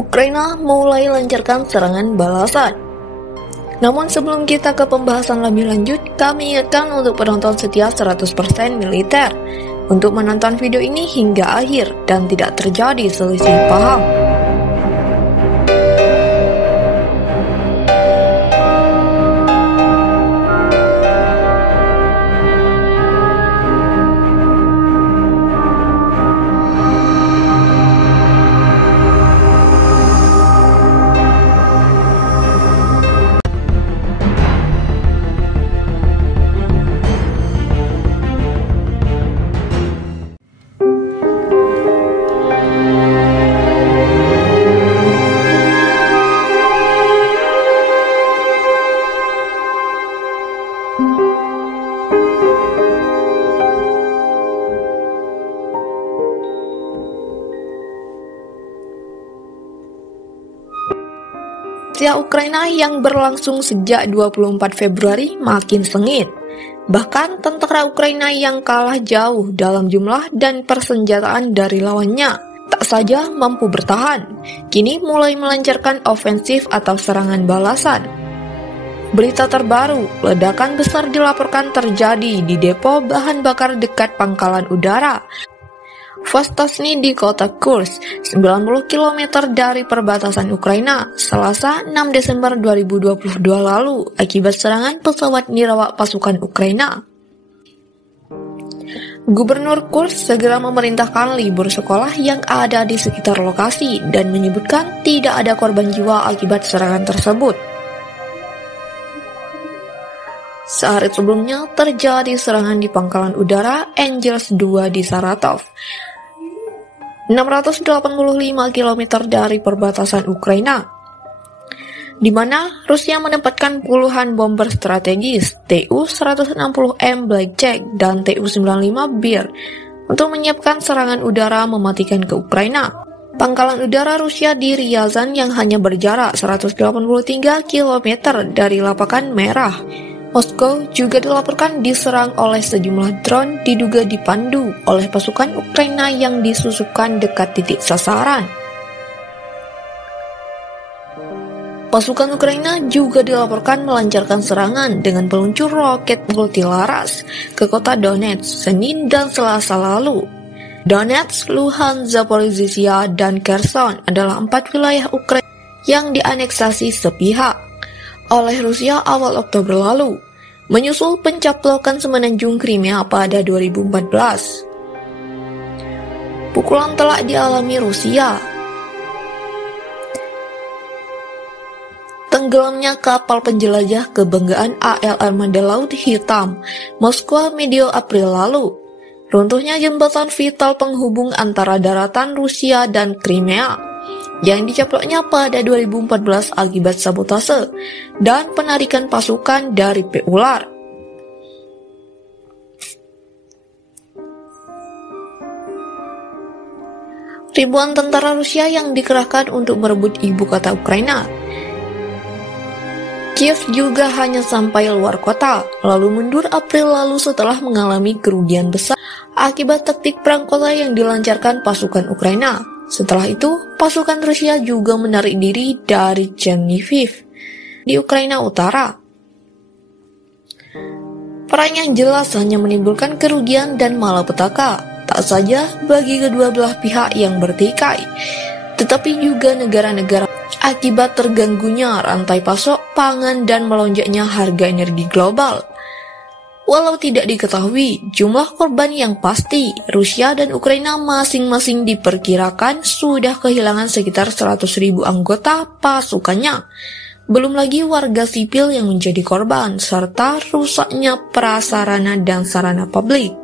Ukraina mulai lancarkan serangan balasan. Namun sebelum kita ke pembahasan lebih lanjut, kami ingatkan untuk penonton setia 100% militer untuk menonton video ini hingga akhir dan tidak terjadi selisih paham. Rusia Ukraina yang berlangsung sejak 24 Februari makin sengit. Bahkan tentara Ukraina yang kalah jauh dalam jumlah dan persenjataan dari lawannya tak saja mampu bertahan, kini mulai melancarkan ofensif atau serangan balasan. Berita terbaru, ledakan besar dilaporkan terjadi di depo bahan bakar dekat pangkalan udara Vostosny di kota Kursk, 90 km dari perbatasan Ukraina, Selasa 6 Desember 2022 lalu akibat serangan pesawat nirawak pasukan Ukraina. Gubernur Kursk segera memerintahkan libur sekolah yang ada di sekitar lokasi dan menyebutkan tidak ada korban jiwa akibat serangan tersebut. Sehari sebelumnya terjadi serangan di pangkalan udara Angels 2 di Saratov, 685 km dari perbatasan Ukraina, di mana Rusia menempatkan puluhan bomber strategis Tu-160M Blackjack dan Tu-95 Bear untuk menyiapkan serangan udara mematikan ke Ukraina. Pangkalan udara Rusia di Ryazan yang hanya berjarak 183 km dari Lapangan Merah, Moskow juga dilaporkan diserang oleh sejumlah drone diduga dipandu oleh pasukan Ukraina yang disusupkan dekat titik sasaran. Pasukan Ukraina juga dilaporkan melancarkan serangan dengan peluncur roket multilaras ke kota Donetsk Senin dan Selasa lalu. Donetsk, Luhansk, Zaporizhia, dan Kherson adalah 4 wilayah Ukraina yang dianeksasi sepihak oleh Rusia awal Oktober lalu, menyusul pencaplokan semenanjung Crimea pada 2014. Pukulan telah dialami Rusia. Tenggelamnya kapal penjelajah kebanggaan AL Armada Laut Hitam, Moskwa medio April lalu. Runtuhnya jembatan vital penghubung antara daratan Rusia dan Crimea yang dicaploknya pada 2014 akibat sabotase dan penarikan pasukan dari Pular. Ribuan tentara Rusia yang dikerahkan untuk merebut ibu kota Ukraina. Kiev juga hanya sampai luar kota, lalu mundur April lalu setelah mengalami kerugian besar akibat taktik perang kota yang dilancarkan pasukan Ukraina. Setelah itu, pasukan Rusia juga menarik diri dari Chernihiv di Ukraina Utara. Perang yang jelas hanya menimbulkan kerugian dan malapetaka, tak saja bagi kedua belah pihak yang bertikai, tetapi juga negara-negara akibat terganggunya rantai pasok pangan dan melonjaknya harga energi global. Walau tidak diketahui jumlah korban yang pasti, Rusia dan Ukraina masing-masing diperkirakan sudah kehilangan sekitar 100.000 anggota pasukannya. Belum lagi warga sipil yang menjadi korban, serta rusaknya prasarana dan sarana publik.